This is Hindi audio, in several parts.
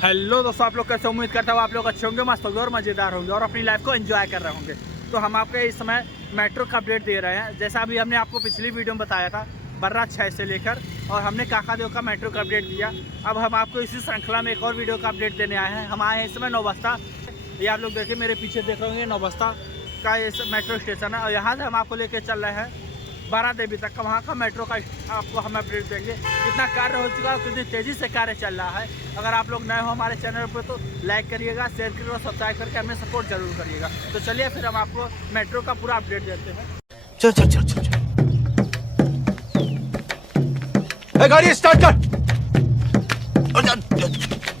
हेलो दोस्तों, आप लोग कैसे? उम्मीद करता हूँ आप लोग अच्छे होंगे, मस्त होंगे और मज़ेदार होंगे और अपनी लाइफ को एंजॉय कर रहे होंगे। तो हम आपको इस समय मेट्रो का अपडेट दे रहे हैं। जैसा अभी हमने आपको पिछली वीडियो में बताया था, बर्रा 6 से लेकर और हमने काकादेव का मेट्रो का अपडेट दिया। अब हम आपको इसी श्रृंखला में एक और वीडियो का अपडेट देने आए हैं। हम आए हैं इस समय नौबस्ता। ये आप लोग देखिए, मेरे पीछे देख रहे होंगे नौबस्ता का ये मेट्रो स्टेशन है और यहाँ से हम आपको लेकर चल रहे हैं बारा देवी तक का। वहाँ का मेट्रो का आपको हम अपडेट देंगे, कितना कार्य हो चुका है और कितनी तेज़ी से कार्य चल रहा है। अगर आप लोग नए हो हमारे चैनल पर तो लाइक करिएगा, शेयर करिएगा और सब्सक्राइब करके हमें सपोर्ट जरूर करिएगा। तो चलिए फिर हम आपको मेट्रो का पूरा अपडेट देते हैं। चल चल चल चल गाड़ी स्टार्ट कर।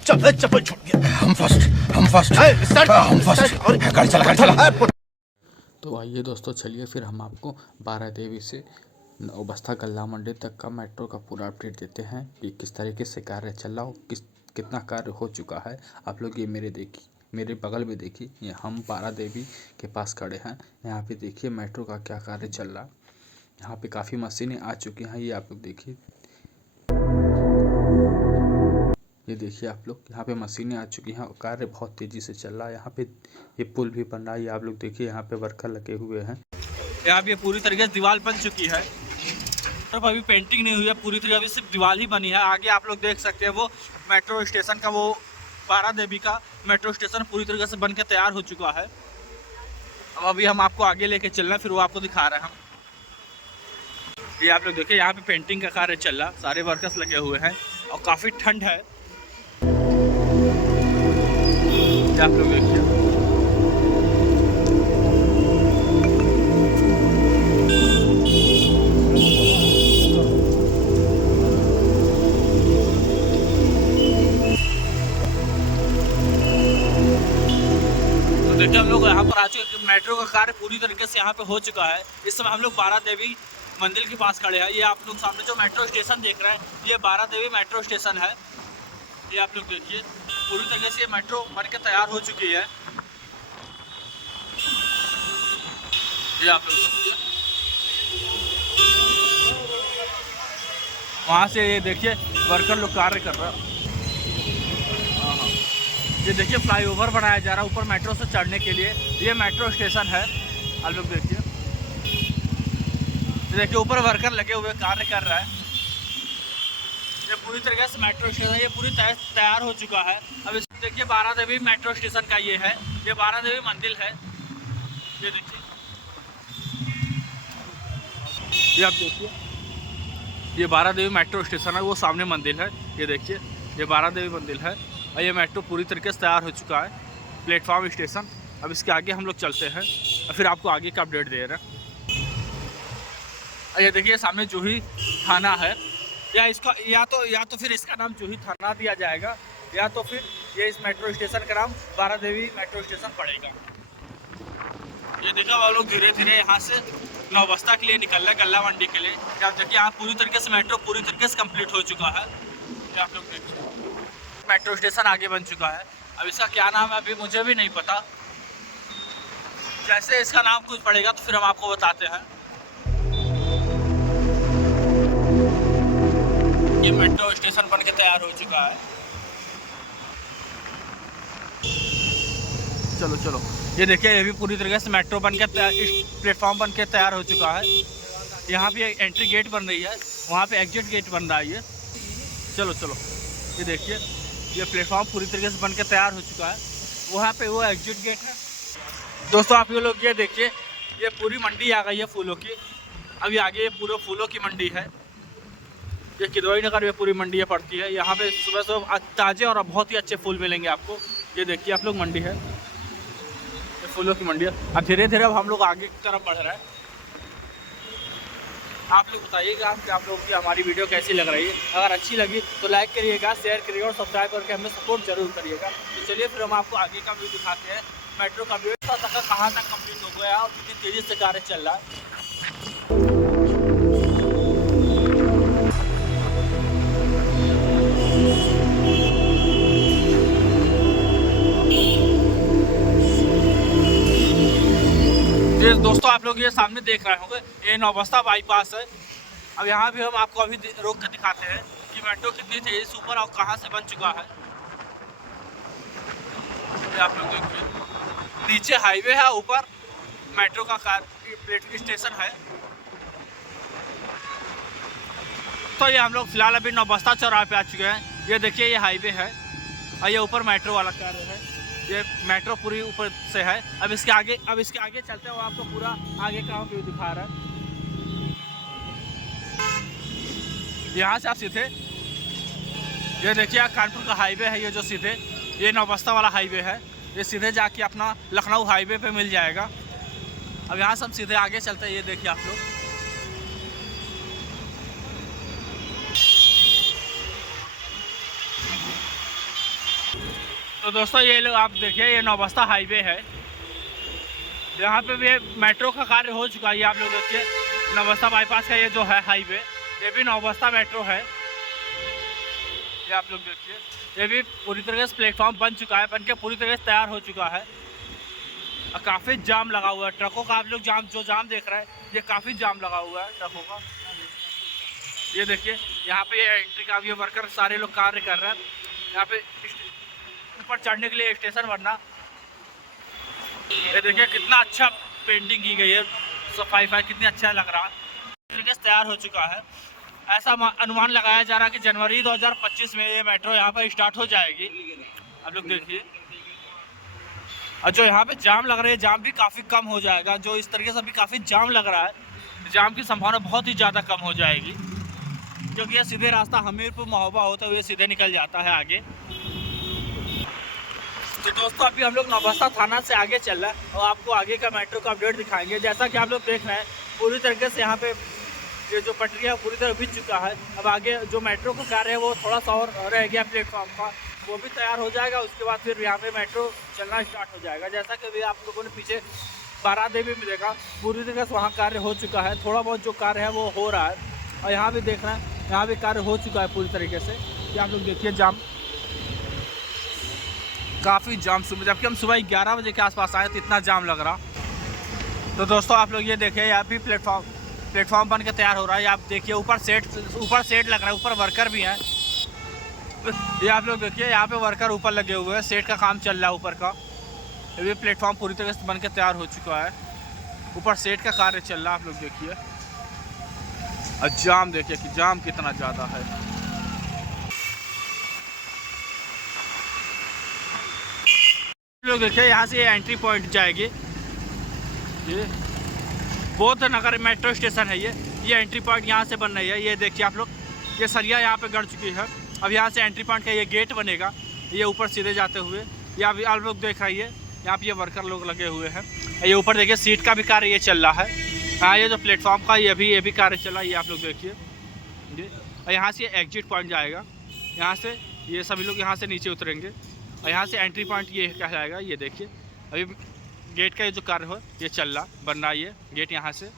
चल चप्पल छूट गया। हम फर्स्ट गाड़ी चला। तो आइए दोस्तों, चलिए फिर हम आपको बारा देवी से नौबस्ता गल्ला मंडी तक का मेट्रो का पूरा अपडेट देते हैं कि किस तरीके से कार्य चल रहा हो, कितना कार्य हो चुका है। आप लोग ये मेरे बगल में देखिए, ये हम बारा देवी के पास खड़े हैं। यहाँ पे देखिए मेट्रो का क्या कार्य चल रहा है। यहाँ पे काफ़ी मशीनें आ चुकी हैं, ये आप लोग देखिए। ये देखिए आप लोग, यहाँ पे मशीनें आ चुकी हैं और कार्य बहुत तेज़ी से चल रहा है। यहाँ पे ये पुल भी बन रहा है, ये आप लोग देखिए, यहाँ पे वर्कर लगे हुए हैं। यहाँ पे पूरी तरीके से दीवार बन चुकी है, तो अभी पेंटिंग नहीं हुई है, पूरी तरीके से सिर्फ दीवार ही बनी है। आगे आप लोग देख सकते हैं वो मेट्रो स्टेशन का, वो बारा देवी का मेट्रो स्टेशन पूरी तरीके से बन के तैयार हो चुका है। अब अभी हम आपको आगे लेके चल रहे हैं, फिर वो आपको दिखा रहे हैं हम। ये आप लोग देखिए, यहाँ पे पेंटिंग का कार्य चल रहा, सारे वर्कर्स लगे हुए हैं और काफ़ी ठंड है। आप लोग देखिए, तो देखिए हम लोग यहाँ पर आ चुके। मेट्रो का कार्य पूरी तरीके से यहाँ पे हो चुका है। इस समय हम लोग बारा देवी मंदिर के पास खड़े हैं। ये आप लोग सामने जो मेट्रो स्टेशन देख रहे हैं, ये बारा देवी मेट्रो स्टेशन है। ये आप लोग देखिए, पूरी तरीके से ये मेट्रो बन के तैयार हो चुकी है। ये आप लोग देखिए, वहाँ से ये देखिए वर्कर लोग कार्य कर रहा है। ये देखिए फ्लाईओवर बनाया जा रहा है ऊपर मेट्रो से चढ़ने के लिए। ये मेट्रो स्टेशन है, आप लोग देखिए। ये देखिए ऊपर वर्कर लगे हुए कार्य कर रहा है। ये पूरी तरीके से मेट्रो स्टेशन, ये पूरी तैयार हो चुका है। अब इस देखिए बारा देवी मेट्रो स्टेशन का ये है, ये बारा देवी मंदिर है। ये देखिए, ये आप देखिए, ये बारा देवी मेट्रो स्टेशन है, वो सामने मंदिर है। ये देखिए, ये बारा देवी मंदिर है और ये मेट्रो पूरी तरीके से तैयार हो चुका है, प्लेटफॉर्म स्टेशन। अब इसके आगे हम लोग चलते हैं और फिर आपको आगे का अपडेट दे रहे हैं। ये देखिए सामने जूही थाना है, या इसका या तो फिर इसका नाम जूही थाना दिया जाएगा, या तो फिर ये इस मेट्रो स्टेशन का नाम बारा देवी मेट्रो स्टेशन पड़ेगा। ये देखो हम लोग धीरे धीरे यहाँ से नौबस्ता के लिए निकल रहे, गल्ला मंडी के लिए। आप देखिए यहाँ पूरी तरीके से मेट्रो पूरी तरीके से कंप्लीट हो चुका है। ये आप लोग देखिए, मेट्रो स्टेशन आगे बन चुका है। अब इसका क्या नाम है अभी मुझे भी नहीं पता, जैसे इसका नाम कुछ पड़ेगा तो फिर हम आपको बताते हैं। ये मेट्रो स्टेशन बन के तैयार हो चुका है। चलो चलो, ये देखिए, ये भी पूरी तरीके से मेट्रो बन के प्लेटफॉर्म बन के तैयार हो चुका है। यहाँ पे एंट्री गेट बन रही है, वहाँ पे एग्जिट गेट बन रहा है। ये चलो चलो, ये देखिए, ये प्लेटफॉर्म पूरी तरीके से बन के तैयार हो चुका है। वहाँ पे वो एग्जिट गेट है। दोस्तों आप ये लोग ये देखिए, ये पूरी मंडी आ गई है फूलों की। अभी आगे ये पूरे फूलों की मंडी है। ये किदवई नगर में पूरी मंडी पड़ती है। यहाँ पे सुबह सुबह ताज़े और बहुत ही अच्छे फूल मिलेंगे आपको। ये देखिए आप लोग, मंडी है, ये फूलों की मंडी है। अब धीरे धीरे अब हम लोग आगे की तरफ बढ़ रहे हैं। आप लोग बताइएगा कि आप लोगों की हमारी वीडियो कैसी लग रही है। अगर अच्छी लगी तो लाइक करिएगा, शेयर करिएगा और सब्सक्राइब करके हमें सपोर्ट जरूर करिएगा। तो चलिए फिर हम आपको आगे का व्यू दिखाते हैं, मेट्रो का व्यू कहाँ तक कंप्लीट हो गया और कितनी तेज़ी से कार्य चल रहा है। ये दोस्तों आप लोग ये सामने देख रहे होंगे, ये नौबस्ता बाईपास है। अब यहाँ भी हम आपको अभी रोक कर दिखाते हैं कि मेट्रो कितनी तेज़ी से ऊपर और कहाँ से बन चुका है। ये आप लोग देखिए, नीचे हाईवे है, ऊपर मेट्रो का प्लेटफॉर्म स्टेशन है। तो ये हम लोग फिलहाल अभी नौबस्ता चौराहे पे आ चुके हैं। ये देखिए ये हाईवे है और ये ऊपर मेट्रो वाला कार्य है। ये मेट्रो पूरी ऊपर से है। अब इसके आगे चलते हैं, वो आपको पूरा आगे का व्यू दिखा रहा है। यहाँ से आप सीधे ये देखिए कानपुर का हाईवे है, ये जो सीधे ये नौबस्ता वाला हाईवे है, ये सीधे जाके अपना लखनऊ हाईवे पे मिल जाएगा। अब यहाँ से हम सीधे आगे चलते हैं। ये देखिए आप लोग, तो दोस्तों ये लोग आप देखिए ये नौबस्ता हाईवे है। यहाँ पे भी मेट्रो का कार्य हो चुका है। ये आप लोग देखिए नौबस्ता बाईपास का ये जो है हाईवे, ये भी नौबस्ता मेट्रो है। ये आप लोग देखिए, ये भी पूरी तरीके से प्लेटफॉर्म बन चुका है, बनके पूरी तरीके से तैयार हो चुका है। और काफ़ी जाम लगा हुआ है ट्रकों का। आप लोग जाम देख रहे हैं, ये काफ़ी जाम लगा हुआ है ट्रकों का। ये देखिए यहाँ पे ये एंट्री का भी वर्कर सारे लोग कार्य कर रहे हैं। यहाँ पे ऊपर चढ़ने के लिए स्टेशन बनना। ये देखिए कितना अच्छा पेंटिंग की गई है, सफाई कितनी अच्छा लग रहा है, तरीके से तैयार हो चुका है। ऐसा अनुमान लगाया जा रहा है कि जनवरी 2025 में ये मेट्रो यहाँ पर स्टार्ट हो जाएगी। आप लोग देखिए, और जो यहाँ पे जाम लग रहा है, जाम भी काफ़ी कम हो जाएगा। जो इस तरीके से अभी काफ़ी जाम लग रहा है, जाम की संभावना बहुत ही ज़्यादा कम हो जाएगी, क्योंकि ये सीधे रास्ता हमीरपुर महोबा होते हुए सीधे निकल जाता है आगे। तो दोस्तों अभी हम लोग नौबस्ता थाना से आगे चल रहा है और आपको आगे का मेट्रो का अपडेट दिखाएंगे। जैसा कि आप लोग देख रहे हैं, पूरी तरीके से यहाँ पे ये जो पटरी है पूरी तरह बिछ चुका है। अब आगे जो मेट्रो का कार्य है वो थोड़ा सा और रह गया प्लेटफॉर्म का, वो भी तैयार हो जाएगा। उसके बाद फिर यहाँ पे मेट्रो चलना स्टार्ट हो जाएगा। जैसा कि अभी आप लोगों ने पीछे बारादेवी में देखा, पूरी तरीके से वहाँ कार्य हो चुका है। थोड़ा बहुत जो कार्य है वो हो रहा है और यहाँ भी देख रहे हैं, यहाँ भी कार्य हो चुका है पूरी तरीके से। कि आप लोग देखिए जाम, काफ़ी जाम सुबह, जबकि हम सुबह 11 बजे के आसपास आए तो इतना जाम लग रहा। तो दोस्तों आप लोग ये देखिए, यहाँ भी प्लेटफॉर्म बन के तैयार हो रहा है। आप देखिए ऊपर सेट लग रहा है, ऊपर वर्कर भी हैं। ये आप लोग देखिए यहाँ पे वर्कर ऊपर लगे हुए हैं, सेट का काम चल रहा है ऊपर का। ये भी प्लेटफॉर्म पूरी तरह से बन के तैयार हो चुका है, ऊपर सेट का कार्य चल रहा है। आप लोग देखिए, और जाम देखिए कि जाम कितना ज़्यादा है। लोग देखिए यहाँ से ये एंट्री पॉइंट जाएगी, ये बौद्ध नगर मेट्रो स्टेशन है। ये एंट्री पॉइंट यहाँ से बन रही है। ये देखिए आप लोग, ये सरिया यहाँ पे गड़ चुकी है। अब यहाँ से एंट्री पॉइंट का ये गेट बनेगा, ये ऊपर सीधे जाते हुए। ये अभी आप लोग देख रही है, यहाँ पे ये वर्कर लोग लगे हुए हैं। ये ऊपर देखिए सीट का भी कार्य ये चल रहा है। हाँ, ये जो प्लेटफॉर्म का ये भी कार्य चल रहा है। ये आप लोग देखिए, ये यहाँ से एग्जिट पॉइंट जाएगा। यहाँ से ये सभी लोग यहाँ से नीचे उतरेंगे और यहाँ से एंट्री पॉइंट ये कहलाएगा। ये देखिए अभी गेट का ये जो कार्य हो ये चल रहा बन रहा है। ये गेट यहाँ से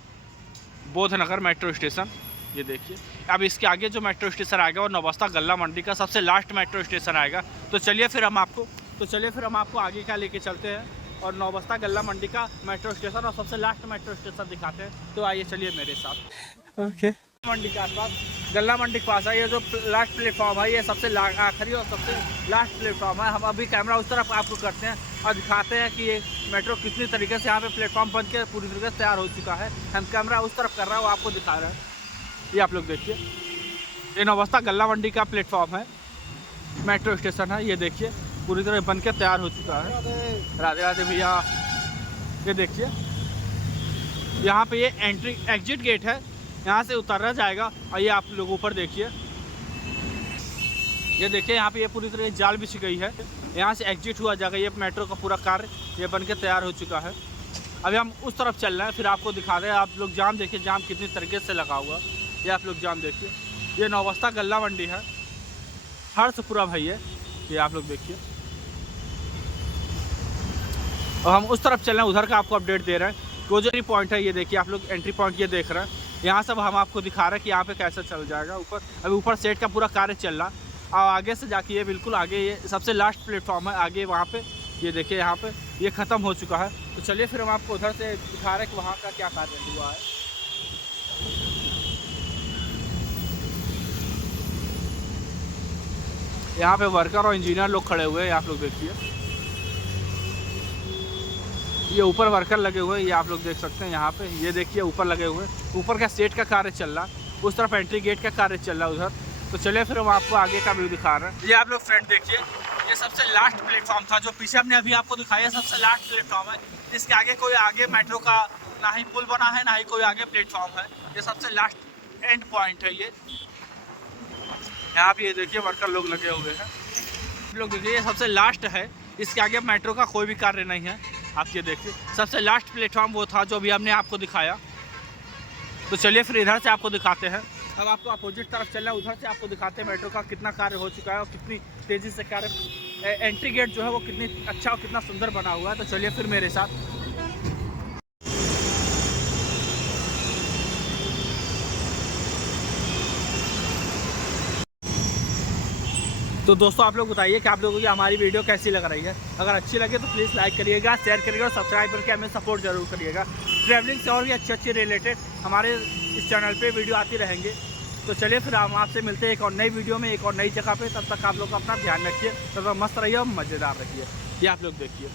बौद्ध नगर मेट्रो स्टेशन, ये देखिए। अब इसके आगे जो मेट्रो स्टेशन आएगा वो नौबस्ता गल्ला मंडी का सबसे लास्ट मेट्रो स्टेशन आएगा। तो चलिए फिर हम आपको आगे का लेके चलते हैं और नौबस्ता गल्ला मंडी का मेट्रो स्टेशन और सबसे लास्ट मेट्रो स्टेशन दिखाते हैं। तो आइए चलिए मेरे साथ। ओके, मंडी के आसपास गल्ला मंडी के पास है ये जो लास्ट प्लेटफॉर्म है, ये सबसे आखिरी और सबसे लास्ट प्लेटफॉर्म है। हम अभी कैमरा उस तरफ आपको करते हैं और दिखाते हैं कि ये मेट्रो कितनी तरीके से यहाँ पे प्लेटफॉर्म बन के पूरी तरीके से तैयार हो चुका है। हम कैमरा उस तरफ कर रहा है, वो आपको दिखा रहा है। ये आप लोग देखिए, ये नौबस्ता गल्ला मंडी का प्लेटफॉर्म है, मेट्रो स्टेशन है। ये देखिए पूरी तरह बन के तैयार हो चुका है। राधे राधे भैया। ये देखिए यहाँ पे ये एग्जिट गेट है, यहाँ से उतरा जाएगा। और ये आप लोग ऊपर देखिए, ये देखिए यहाँ पे ये पूरी तरह जाल बिछ गई है, यहाँ से एग्जिट हुआ जाएगा। ये मेट्रो का पूरा कार्य ये बन के तैयार हो चुका है। अभी हम उस तरफ चल रहे हैं, फिर आपको दिखा रहे हैं। आप लोग जाम देखिए, जाम कितनी तरीके से लगा हुआ। ये आप लोग जाम देखिए, ये नौबस्ता गल्ला मंडी है, हर्षपुरा भाई है। ये आप लोग देखिए, और हम उस तरफ चल रहे हैं, उधर का आपको अपडेट दे रहे हैं। वो जो एंट्री पॉइंट है ये देखिए आप लोग, एंट्री पॉइंट ये देख रहे हैं। यहाँ सब हम आपको दिखा रहे हैं कि यहाँ पे कैसे चल जाएगा ऊपर। अभी ऊपर सेट का पूरा कार्य चल रहा, और आगे से जाके ये बिल्कुल आगे ये सबसे लास्ट प्लेटफॉर्म है। आगे वहाँ पे ये देखिए, यहाँ पे ये ख़त्म हो चुका है। तो चलिए फिर हम आपको उधर से दिखा रहे हैं कि वहाँ का क्या कार्य हुआ है। यहाँ पे वर्कर और इंजीनियर लोग खड़े हुए हैं, आप लोग देखिए। ये ऊपर वर्कर लगे हुए हैं, ये आप लोग देख सकते हैं यहाँ पे। ये देखिए ऊपर लगे हुए हैं, ऊपर का सेट का कार्य चल रहा, उस तरफ एंट्री गेट का कार्य चल रहा उधर। तो चलिए फिर हम आपको आगे का व्यू दिखा रहे हैं। ये आप लोग फ्रेंड देखिए, ये सबसे लास्ट प्लेटफॉर्म था जो पीछे हमने अभी आपको दिखाया, सबसे लास्ट प्लेटफॉर्म है। इसके आगे कोई आगे मेट्रो का ना ही पुल बना है, ना ही कोई आगे प्लेटफॉर्म है। ये सबसे लास्ट एंड पॉइंट है। ये यहाँ पे ये देखिए वर्कर लोग लगे हुए हैं, लोग देखिए ये सबसे लास्ट है। इसके आगे मेट्रो का कोई भी कार्य नहीं है। आप ये देखिए सबसे लास्ट प्लेटफॉर्म वो था जो अभी हमने आपको दिखाया। तो चलिए फिर इधर से आपको दिखाते हैं। अब आपको अपोजिट तरफ चलना है, उधर से आपको दिखाते हैं मेट्रो का कितना कार्य हो चुका है और कितनी तेज़ी से कार्य, एंट्री गेट जो है वो कितनी अच्छा और कितना सुंदर बना हुआ है। तो चलिए फिर मेरे साथ। तो दोस्तों आप लोग बताइए कि आप लोगों की हमारी वीडियो कैसी लग रही है। अगर अच्छी लगे तो प्लीज़ लाइक करिएगा, शेयर करिएगा और सब्सक्राइब करके हमें सपोर्ट जरूर करिएगा। ट्रैवलिंग से और भी अच्छी रिलेटेड हमारे इस चैनल पे वीडियो आती रहेंगे। तो चलिए फिर हम आपसे मिलते हैं एक और नई वीडियो में, एक और नई जगह पे। तब तक आप लोग अपना ध्यान रखिए, तब तक मस्त रहिए और मज़ेदार रखिए। ये आप लोग देखिए।